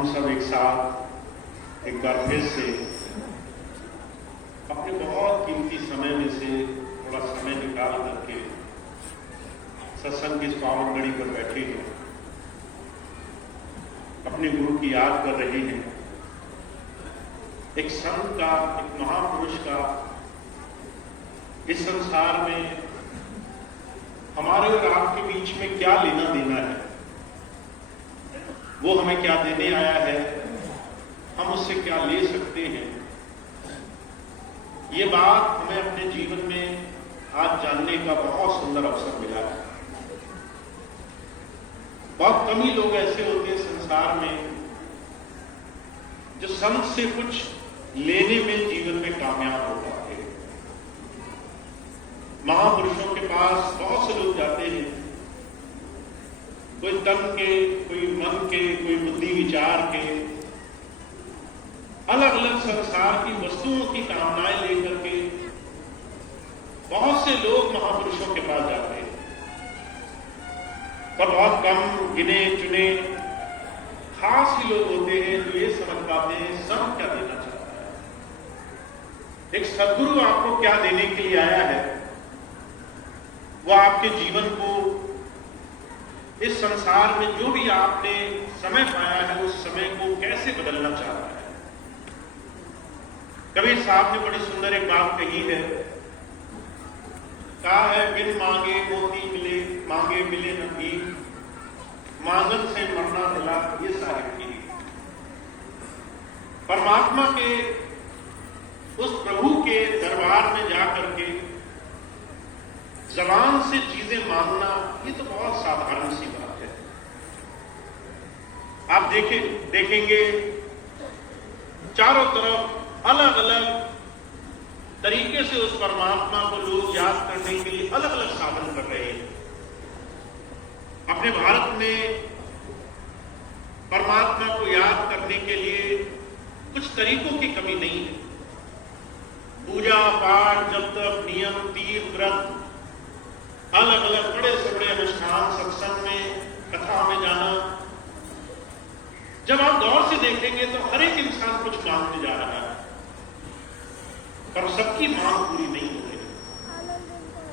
हम सब एक साथ एक बार फिर से अपने बहुत कीमती समय में से थोड़ा समय निकाल करके सत्संग की इस पावन घड़ी पर बैठे हैं, अपने गुरु की याद कर रहे हैं। एक संत का, एक महापुरुष का इस संसार में हमारे और आपके बीच में क्या लेना देना है, वो हमें क्या देने आया है, हम उससे क्या ले सकते हैं, ये बात हमें अपने जीवन में आज जानने का बहुत सुंदर अवसर मिला है। बहुत कम ही लोग ऐसे होते हैं संसार में जो संत से कुछ लेने में जीवन में कामयाब हो पाते हैं। महापुरुषों के पास बहुत से लोग जाते हैं, कोई तन के, कोई मन के, कोई बुद्धि विचार के, अलग अलग संसार की वस्तुओं की कामनाएं लेकर के बहुत से लोग महापुरुषों के पास जाते हैं, पर बहुत कम गिने चुने खास ही लोग होते हैं जो ये समझ पाते हैं संत क्या देना चाहता है। एक सद्गुरु आपको क्या देने के लिए आया है, वो आपके जीवन को, इस संसार में जो भी आपने समय पाया है उस समय को कैसे बदलना चाह रहा है। कबीर साहब ने बड़ी सुंदर एक बात कही है, कहा है बिन मांगे मोती मिले, मांगे मिले न भीख, मांगन से मरना मिला, ये साहिब की। परमात्मा के, उस प्रभु के दरबार में जाकर के जबान से चीजें मांगना, ये तो बहुत साधारण सी बात है। आप देखेंगे चारों तरफ अलग अलग तरीके से उस परमात्मा को लोग याद करने के लिए अलग अलग साधन कर रहे हैं। अपने भारत में परमात्मा को याद करने के लिए कुछ तरीकों की कमी नहीं है। पूजा पाठ, जप तप, नियम, तीर्थ, व्रत, अलग अलग बड़े से बड़े अनुष्ठान, सत्संग में, कथा में जाना। जब आप गौर से देखेंगे तो हर एक इंसान कुछ मांगने जा रहा है, पर सबकी मांग पूरी नहीं हो रही,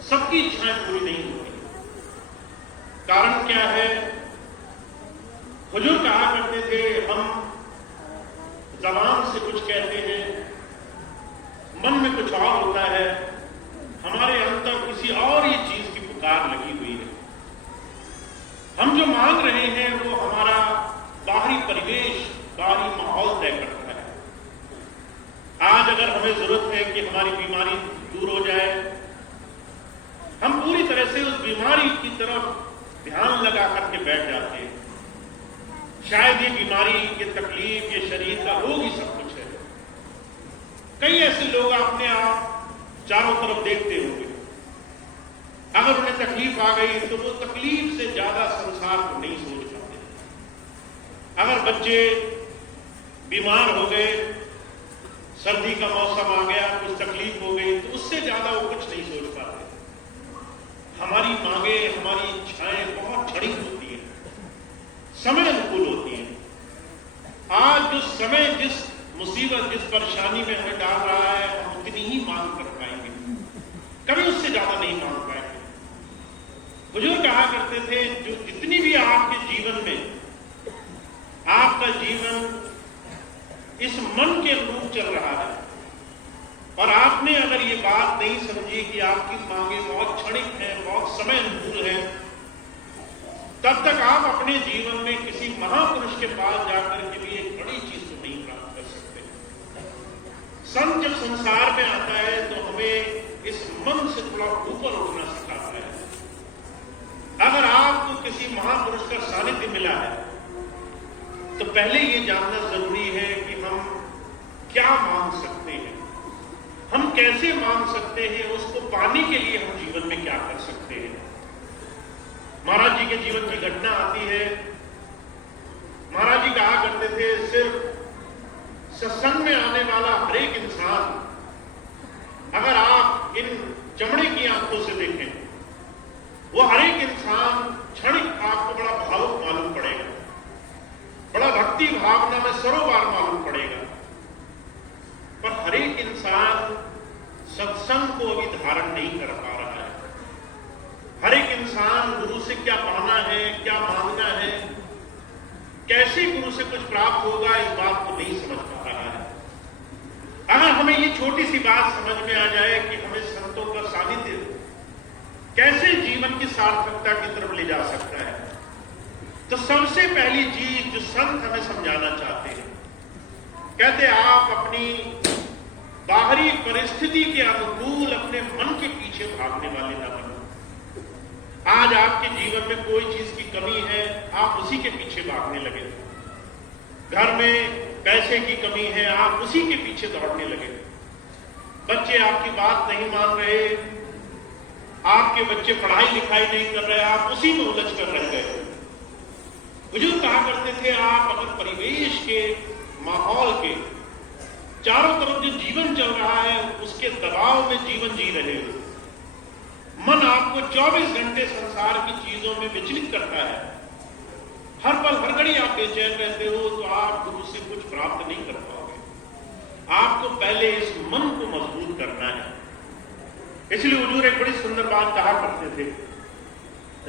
सबकी इच्छाएं पूरी नहीं हो रही। कारण क्या है? हुजूर कहा करते थे, हम जबान से कुछ कहते हैं, मन में कुछ और होता है, हमारे अंदर किसी और ही चीज की पुकार लगी हुई है। हम जो मांग रहे हैं वो हमारा बाहरी परिवेश, बाहरी माहौल तय करता है। आज अगर हमें जरूरत है कि हमारी बीमारी दूर हो जाए, हम पूरी तरह से उस बीमारी की तरफ ध्यान लगा करके बैठ जाते हैं। शायद ये बीमारी, ये तकलीफ, ये शरीर का रोग ही सब कुछ है। कई ऐसे लोग आपने आप चारों तरफ देखते होंगे, अगर उन्हें तकलीफ आ गई तो वो तकलीफ से ज्यादा संसार को नहीं सोच पाते। अगर बच्चे बीमार हो गए, सर्दी का मौसम आ गया, कुछ तकलीफ हो गई, तो उससे ज्यादा वो कुछ नहीं सोच पाते। हमारी मांगे, हमारी इच्छाएं बहुत क्षणिक होती हैं, समय अनुकूल होती हैं। आज जो समय, जिस मुसीबत, जिस परेशानी में हमें डाल रहा है, हम उतनी ही मांग कर पाएंगे, कभी उससे ज्यादा नहीं मांग पाएंगे। हुजूर कहा करते थे, जो जितनी भी आपके जीवन में, आपका जीवन इस मन के अनुरूप चल रहा है, और आपने अगर ये बात नहीं समझी कि आपकी मांगे बहुत क्षणिक है, बहुत समय अनुकूल है, तब तक आप अपने जीवन में किसी महापुरुष के पास जाकर के भी एक बड़ी चीज को नहीं प्राप्त कर सकते। संत जब संसार में आता है तो हमें इस मन से थोड़ा ऊपर उठना सिखाता है। अगर आपको किसी महापुरुष का सानिध्य मिला है तो पहले ये जानना जरूरी है कि हम क्या मांग सकते हैं, हम कैसे मांग सकते हैं, उसको पाने के लिए हम जीवन में क्या कर सकते हैं। महाराज जी के जीवन की घटना आती है। महाराज जी कहा करते थे, सिर्फ सत्संग में आने वाला हर एक इंसान, अगर आप इन चमड़े की आंखों से देखें, वो हर एक इंसान क्षणिक आपको बड़ा भावुक मालूम पड़ेगा, बड़ा भक्त भक्ति भावना में सरोवर मालूम पड़ेगा, पर हर एक इंसान सत्संग को अभी धारण नहीं कर पा रहा है। हर एक इंसान गुरु से क्या पाना है, क्या मांगना है, कैसे गुरु से कुछ प्राप्त होगा, इस बात को नहीं समझ पा रहा है। अगर हमें ये छोटी सी बात समझ में आ जाए कि हमें संतों का सानिध्य कैसे जीवन की सार्थकता की तरफ ले जा सकता है, तो सबसे पहली चीज जो संत हमें समझाना चाहते हैं, कहते आप अपनी बाहरी परिस्थिति के अनुकूल अपने मन के पीछे भागने वाले न बनो। आज आपके जीवन में कोई चीज की कमी है, आप उसी के पीछे भागने लगे। घर में पैसे की कमी है, आप उसी के पीछे दौड़ने लगे। बच्चे आपकी बात नहीं मान रहे, आपके बच्चे पढ़ाई लिखाई नहीं कर रहे, आप उसी में उलझ कर रह गए। बुजुर्ग कहा करते थे, आप अगर परिवेश के, माहौल के चारों तरफ जो जीवन चल रहा है उसके दबाव में जीवन जी रहे हो, मन आपको 24 घंटे संसार की चीजों में विचलित करता है, हर पल हर घड़ी आप बेचैन रहते हो, तो आप गुरु से कुछ प्राप्त नहीं कर पाओगे। आपको पहले इस मन को मजबूत करना है। इसलिए हुजूर एक बड़ी सुंदर बात कहा करते थे,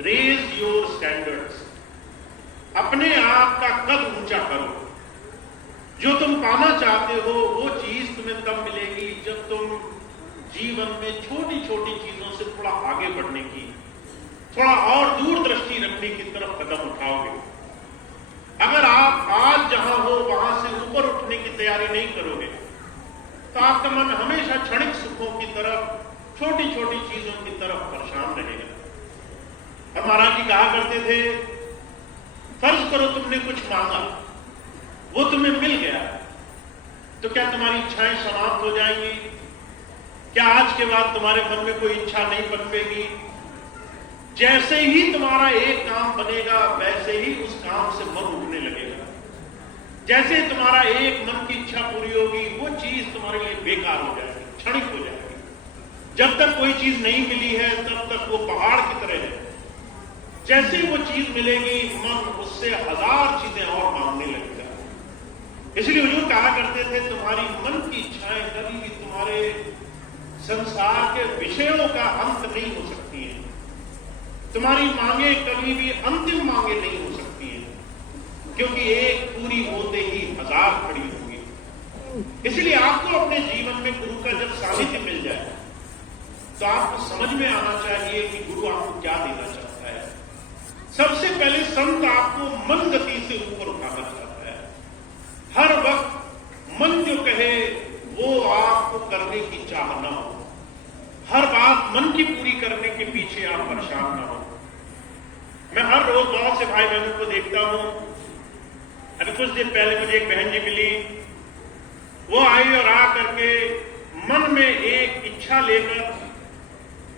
रेज योर स्टैंडर्ड्स, अपने आप का कद ऊंचा करो। जो तुम पाना चाहते हो वो चीज तुम्हें तब मिलेगी जब तुम जीवन में छोटी छोटी चीजों से थोड़ा आगे बढ़ने की, थोड़ा और दूरदृष्टि रखने की तरफ कदम उठाओगे। अगर आप आज जहां हो वहां से ऊपर उठने की तैयारी नहीं करोगे तो आपका मन हमेशा क्षणिक सुखों की तरफ, छोटी छोटी चीजों की तरफ परेशान रहेगा। और महाराज जी कहा करते थे, फर्ज करो तुमने कुछ मांगा, वो तुम्हें मिल गया, तो क्या तुम्हारी इच्छाएं समाप्त हो जाएंगी? क्या आज के बाद तुम्हारे मन में कोई इच्छा नहीं पनपेगी? जैसे ही तुम्हारा एक काम बनेगा वैसे ही उस काम से मन उठने लगेगा। जैसे तुम्हारा एक मन की इच्छा पूरी होगी वो चीज तुम्हारे लिए बेकार हो जाएगी, क्षणिक हो जाएगी। जब तक कोई चीज नहीं मिली है तब तक वो पहाड़ की तरह है। जैसे वो चीज मिलेगी मन उससे 1000 चीजें और मांगने लगेगा। इसलिए हुजूर कहा करते थे, तुम्हारी मन की इच्छाएं कभी भी तुम्हारे संसार के विषयों का अंत नहीं हो सकती हैं। तुम्हारी मांगे कभी भी अंतिम मांगे नहीं हो सकती हैं, क्योंकि एक पूरी होते ही 1000 खड़ी होंगी। इसलिए आपको अपने जीवन में गुरु का जब सानिध्य मिल जाए तो आपको समझ में आना चाहिए कि गुरु आपको क्या देना चाहता है। सबसे पहले संत आपको मन गति से ऊपर उठाना चाहता है। हर वक्त मन जो कहे वो आपको करने की चाह न हो, हर बात मन की पूरी करने के पीछे आप परेशान न हो। मैं हर रोज बहुत से भाई बहनों को देखता हूं। अभी कुछ दिन पहले मुझे एक बहन जी मिली, वो आई और आ करके मन में एक इच्छा लेकर,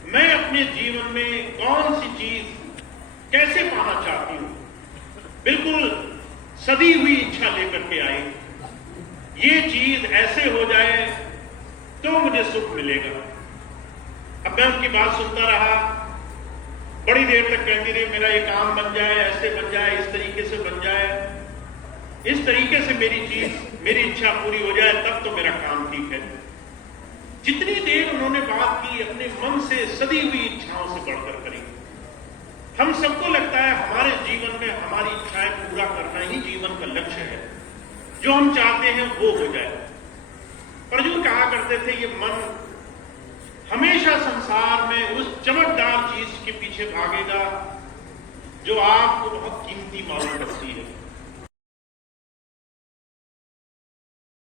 मैं अपने जीवन में कौन सी चीज कैसे पाना चाहती हूं, बिल्कुल सदी हुई इच्छा लेकर के आई। ये चीज ऐसे हो जाए तो मुझे सुख मिलेगा। अब मैं उनकी बात सुनता रहा, बड़ी देर तक कहती रही, मेरा ये काम बन जाए, ऐसे बन जाए, इस तरीके से बन जाए, इस तरीके से मेरी इच्छा पूरी हो जाए, तब तो मेरा काम ठीक है। जितनी देर उन्होंने बात की अपने मन से सदी हुई इच्छाओं से बढ़कर करी। हम सबको लगता है हमारे जीवन में हमारी इच्छाएं पूरा करना ही जीवन का लक्ष्य है, जो हम चाहते हैं वो हो जाए। पर जो कहा करते थे, ये मन हमेशा संसार में उस चमकदार चीज के पीछे भागेगा जो आपको बहुत कीमती मालूम करती है।